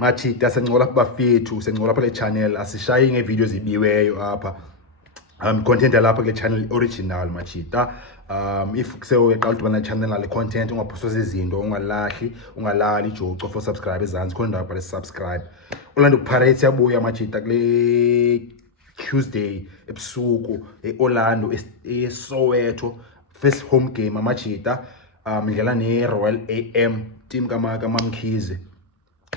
machita sencola kubafethu sencola apha le channel asishayi ngeevideos ezibiweyo apha content yalapha kule channel original machita if kuseweqala udiba na channel ngale content ungaphoswa zizinto ungalali ijoco for subscribe ezantsi khona ndawo bhale subscribe. Orlando Pirates yabuya machita kule Tuesday ebusuku eOrlando eSoweto first home game amachita idlala neRoyal AM team kaMamkhize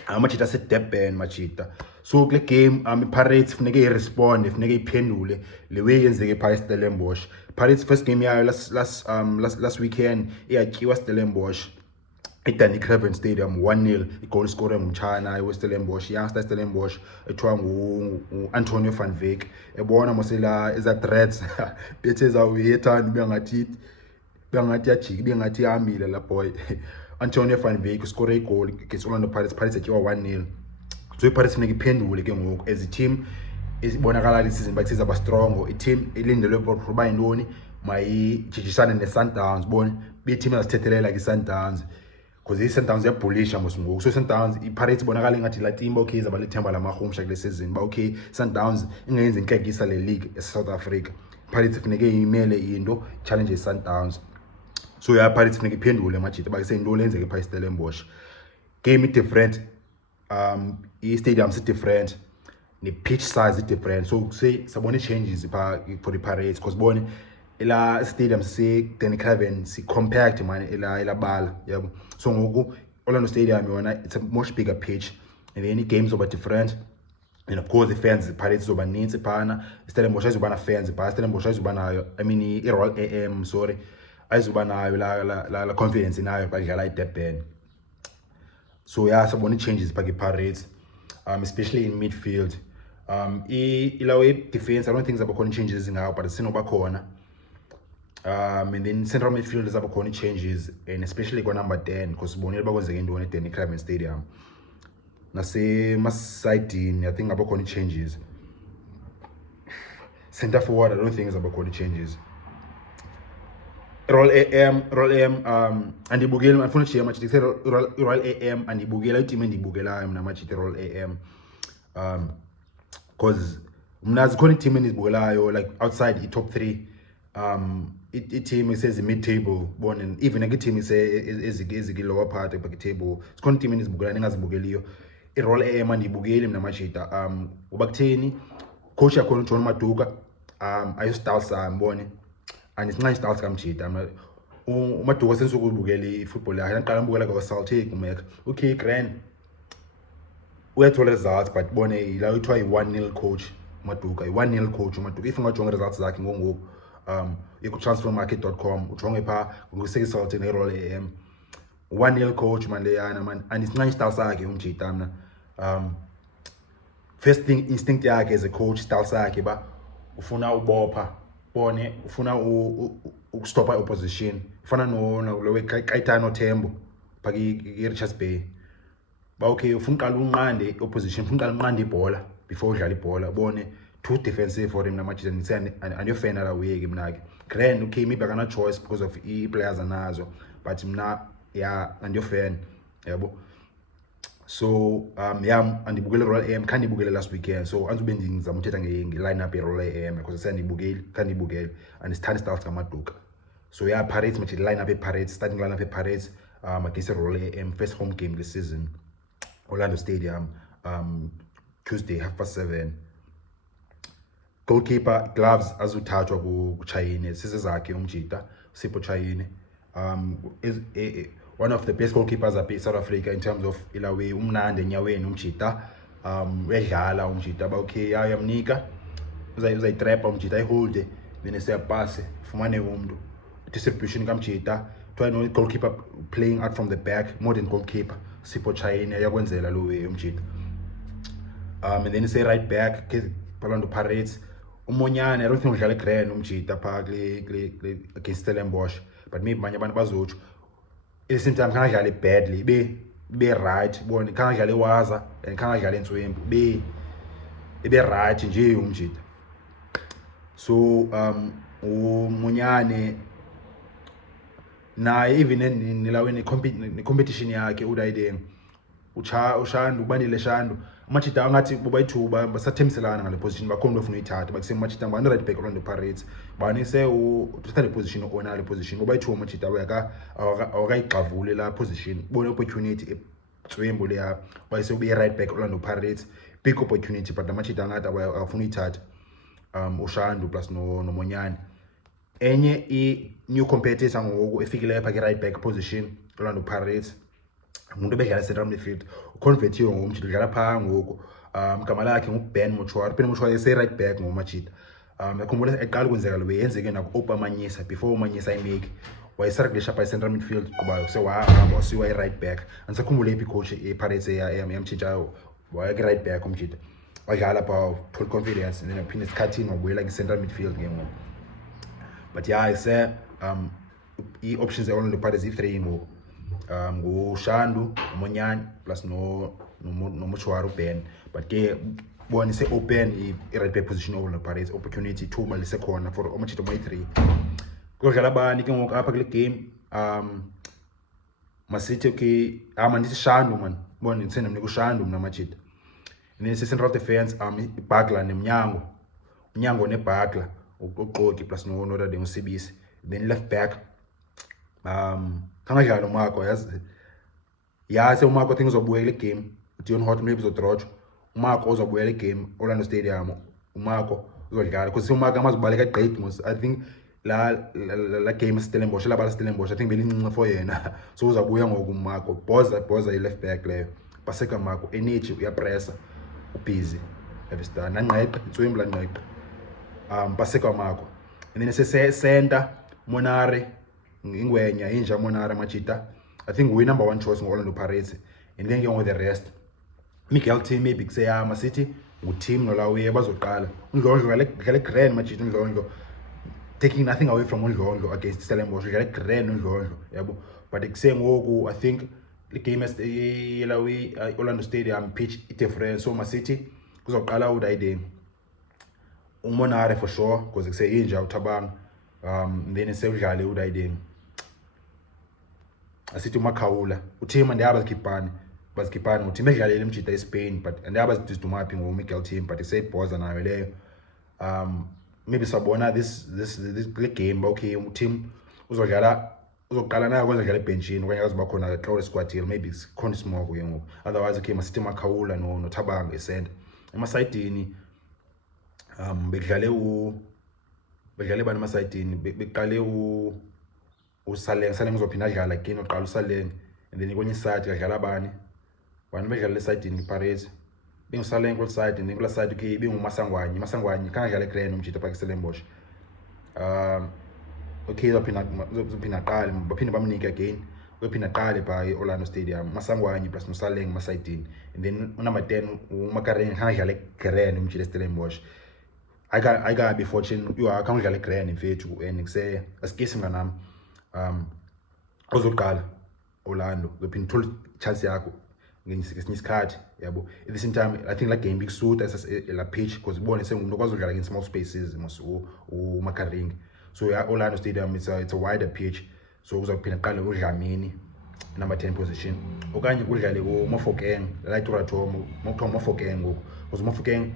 amachita seDurban machita. So kule game iPirates funeke irespond funeke iphendule le way yenzeke pha eStellenbosch. Pirates first game yayo last weekend iyatyiwa Stellenbosch eDanny Craven Stadium 1-0 igoal scorer ngumtshana weStellenbosch youngster Stellenbosch ethiwa ngu-Antonio van Wyk ebona mosela eza threats bethe zawuyethani bengathi yajika bengathi ihambile la boy. Antonio van Wyk uscore igoal against Orlando Pirates etyiwa 1-0. So iPirates funeka iphendule ke ngoku as a team isibonakala isizini bathi sizaba strong i-team ilindelwe ukuba yintoni mayijijisane neSundowns bona be-team azithethelele like iSundowns because iSundowns iyabhulisha ngoku. So iSundowns iPirates ibonakala ingathi la team okay izaba lithemba lamahumsha kule season ba okay Sundowns ingenza inkekisa le league eSouth Africa. iPirates funeke imele into challenge iSundowns. So iPirates funeka iphendule machita bakuyintoni lenzeke pha eStellenbosch. Game different i-stadium is different, the pitch size is different. So say sabone changes for the Pirates because bone ela stadium say Danny Craven si compact man ela bala yabo. So ngoku Orlando Stadium yona it's a much bigger pitch and then the games over different. And of course the fans the Pirates zoba ninzi phana Stellenbosch ayizoba na fans but Stellenbosch ayizoba nayo I mean i-Royal AM sorry ayizoba nayo la confidence inayo badlala iDurban. So yeah, sabone changes back Pirates, especially in midfield. Ilawe defense, I don't think about changes in our but sinoba corner. And then central midfield is about changes, and especially go number 10 because Bonnie was again doing it in the Craven Stadium. Now say must side in I think about changes. Center forward, I don't think it's about changes. Royal AM and the Bugel unfortunately much say Royal AM and the Bugela team and the Bugela na much Royal AM cause mnazi khona team in Bugela like outside the top 3 it team says the mid table born and even a team is a lower part of the table it's khona team in Bugela ngazibukeliyo Royal AM and the Bugela na machita ubakutheni coach yakho John Maduka ayostyle sambone and it's nice styles kamchita uMaduka senze ukubukela ifootball yakhe ngiqala ngibukela ka Celtic umeka okay grand uyathola results but bone ila uthiwa i-1-0 coach Maduka i-1-0 coach uMaduka if ungajonga results zakhe ngoku transfermarket.com ujonge pha nguseki Celtic neRoyal AM 1-0 coach man leyana man and it's nice styles yakhe umjita mina first thing instinct yakhe as a coach styles yakhe ba ufuna ubopha bone ufuna ukustoppa opposition ufana no lo Kaitano Tembo phaki iRichards Bay ba okay ufuna uqala unqande opposition ufuna uqala unqande ibhola before udlala ibhola bone too defensive for him namajita ngisani and your fan ala uyeke mina ke grand okay maybe akana choice because of players anazo but mina yeah and your fan yabo. So yeah andibukele Royal AM khandibukele last weekend so anzube ngizama uthetha ngeline up yeRoyal AM because sendibukele khandibukele and sithanda styles kaMaduka. So yeah Pirates match line up Pirates starting line up Pirates against Royal AM first home game this season Orlando Stadium Tuesday 7:30. Goalkeeper gloves azuthathwa kuChayine sisezakhe umjita Sipho Chayine is one of the best goalkeepers up in South Africa in terms of ilawe umnandi enyaweni umjita wedlala umjita ba okay yamnika uzayitrap umjita iholde then siyapase fumane umuntu distribution kamjita try no goalkeeper playing out from the back modern goalkeeper Sipho Chayine yakwenzela lo umjita and then say right back Orlando Pirates umonyane I don't think udlala grand umjita pha against Stellenbosch but maybe manje abantu bazotsho at the same time kangadlali badly be right bone kangadlali waza and kangadlali entswembu be right nje umjita. So umonyane na even nilaweni competition yakhe udayideng uShandu ubanile Shandu amachita ngathi bobayithuba basathembiselana ngale position bakhona bafuna uyithatha bakuse machita ngani right back Orlando Pirates banise uthatha le position ona le position bobayithuba machita awakayixavule la position bone opportunity etswembo leya bayise ube right back Orlando Pirates big opportunity but amachita ngathi awafuna uyithatha uShandu plus no Monyane enye I new competitor ngoku efikile lapha ke right back position Orlando Pirates umuntu bedlala central midfield uconvertiwe ngomjito udlala pha ngoku igama lakhe nguBen Mochwari ese right back ngomajita yakhumbula eqala kwenzeka lo beyenzeke naku Opamanyisa before Manyisa imake wayesareklisha by central midfield kuba sewahamba wasiwa right back angisakhumbula iphi coach ePirates yamtshintsha waye right back umjita wadlala pha full confidence and then aphinde isikhathini wabuyela central midfield ngemo but yeah I say options Orlando Pirates i3 ngoku nguShandu Monyane plus no Mochwari Ben but ke bona se open I-right back position Orlando Pirates opportunity thuba lisekhona for amachito my3 kodlala bani ke ngoku apha kule game masithi okay mandithi Shandu man bona ngithanda mina kuShandu mina machito then central defense iBagla neMnyango uNyango neBagla uqoqi plus no Rade ngusibisi then left back kangadlala uMarco yazi uMarco things uzobuyela igame uDion Hot maybe uzodrotsha uMarco uzobuyela igame Orlando Stadium uMarco uzodlala because uMarco amazibaleka great mos I think la game Stellenbosch la bala Stellenbosch I think belincinci for yena so uzabuya ngoku uMarco boza left back leyo baseka Marco energy uyapressa ubusy yabista nanqeqa itswembla nanqeqa baseka Marco and then center Monare ingwenya inja Monare machita I think we number 1 choice ngOrlando Pirates and then ke the rest Miguel team maybe kuseyama sithi nguteam nolawe bazoqala uNdlondlo ngale grand machita uNdlondlo taking nothing away from uNdlondlo against Stellenbosch ngale grand uNdlondlo yabo but kusengoku I think the game as yelawe Orlando Stadium pitch difference so City kuzoqala udayideni uMonare for sure because kuseyinja uThabang then esewudlale udayideni asithi uMakhawula uthema ndiyaba bazikhiphana uthi medlalele imjita eSpain but ndiyaba zidumaphi ngoMiguel team but isebhoza nayo leyo maybe sabona this game okay team uzoqala nayo kwenza dlala ebenchini okanye azoba khona close squad here maybe khona smoke ke ngoku otherwise okay masithi Makhawula no Thabang esend emasayidini bedlale bani emasayidini beqale uSaleng uzophinda adlala again oqala uSaleng and then kwenye side kadlala bani bedlala lesayidini Pirates benguSaleng kule side and kule side okay benguMasangwanye kangadlala eGrand umjita phakathi Stellenbosch okay uzophinda aqale baphinde bamnike again uyophinda aqale by Orlando Stadium Masangwanye plus noSaleng masayidini and then number 10 uMakareng kangadlala eGrand umjita Stellenbosch I got be fortune you are kangadlala eGrand mfethu and ngise asikisi nganami ozoqala Orlando uzophinda uthola chance yakho ngesinye isikhathi yabo at the same time I think like game big suit as la pitch because ubone sengumuntu okwazi ukudlala in small spaces uMakareng so Orlando Stadium it's a wider pitch so uzophinda aqale uDlamini number 10 position okanye kudlale uMofokeng like Torathomo Mofokeng ngoku because uMofokeng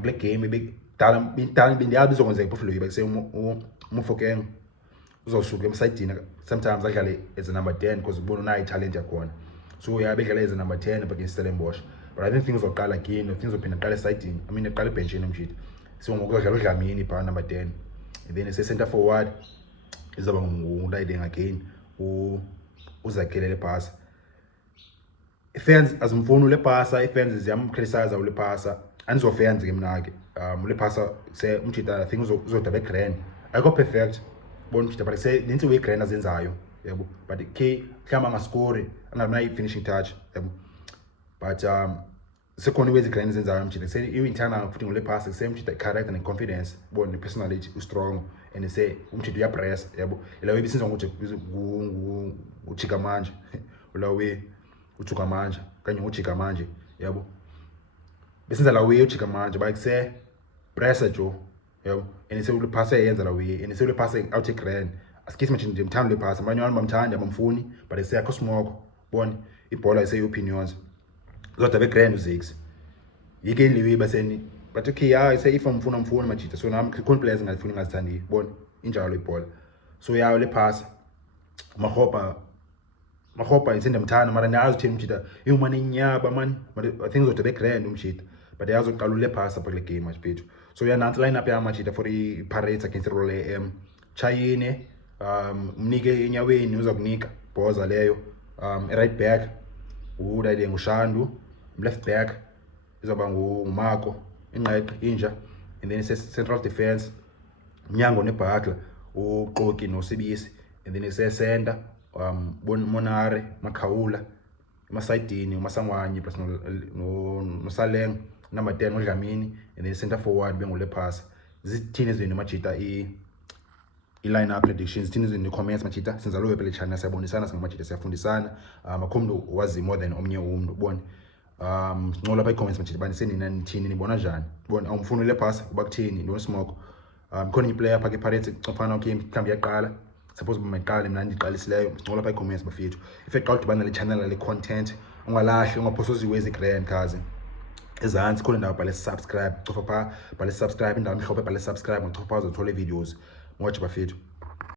kule game bedala bendiyazi izokwenzeka Buffalo bakuse uMofokeng uzosuka emsayidini sometimes adlale as a number 10 because ubona unayo talent yakhona so bedlala as a number 10 against Stellenbosch but I think things zoqala again things zophinda aqala esayidini I mean aqala ebenchini umjita so ngokudlala uDlamini pa number 10 and then center forward izaba ngudayideng again uzakhele lepasa ifans azimfuna lepasa ifans ziyamcriticize ulepasa anizofans ke mina ke ulepasa se umjita I think uzodaba eGrand ayikho perfect bona umjita but say ninthi we Grand azenzayo yabo but ke mhlamba ngascore angabi finishing touch yabo but sekhona iwezi Grand azenzayo umjita say internal futhi ngolepasa kuse umjita character and confidence bona personality strong and say umjita uyapress yabo ela webisinza ngokuthi ujika manje ulawe ujuka manje kanye ujika manje yabo besenza la we ujika manje bayikuse pressure jo yabo enise ulepasa yenza la we enise ulepasa out eGrand asikisi manje nje mthanda ulepasa abanye abantu bamthanda abamfuni but eseyakho smoke bona ibhola ise opinions kodwa begrand uzix yike liwe baseni but okay hayi if mfuna majita so nami khona players ngifuna ngazithandi bona injalo ibhola so yawo le pass mahopa isenda mthana mara nazi uthini umjita yomane inyaba man I think zote begrand umjita but yazo uqala le pass apha kule game match bethu so yanansi line up yamajita for i-Pirates against Rolle AM Chayine umnike enyaweni uza kunika Boza leyo right back udade nguShandu left back izoba nguMako ingqeqe inja and then central defense Mnyango neBhakla uXoki noSibisi and then center Monare Makhawula emasayidini uMasangwanyi plus noSaleng number 10 uDlamini and then center forward benguLephasa zithini zenu majita i-line up predictions thini zenu comments majita senza lo webele channel siyabonisana singamajita siyafundisana akhomdo wazi more than omnye umuntu ubone sinqola lapha i-comments majita bani senina nithini nibona njani ubone awumfuni lephasa kuba kuthini ndo smoke khona i-player phake Pirates cofana okay mhlambi yaqala suppose bayiqala mina ndiqalisileyo sinqola lapha i-comments bafethu if eqala udibana le channel le content ungalahli ungaphosoziwe ezi-grand kazi ezantsi khona indawo bhale subscribe cofa pha bhale subscribe indawo mhlophe bhale subscribe ngocofa pha uzothola videos moja bafethu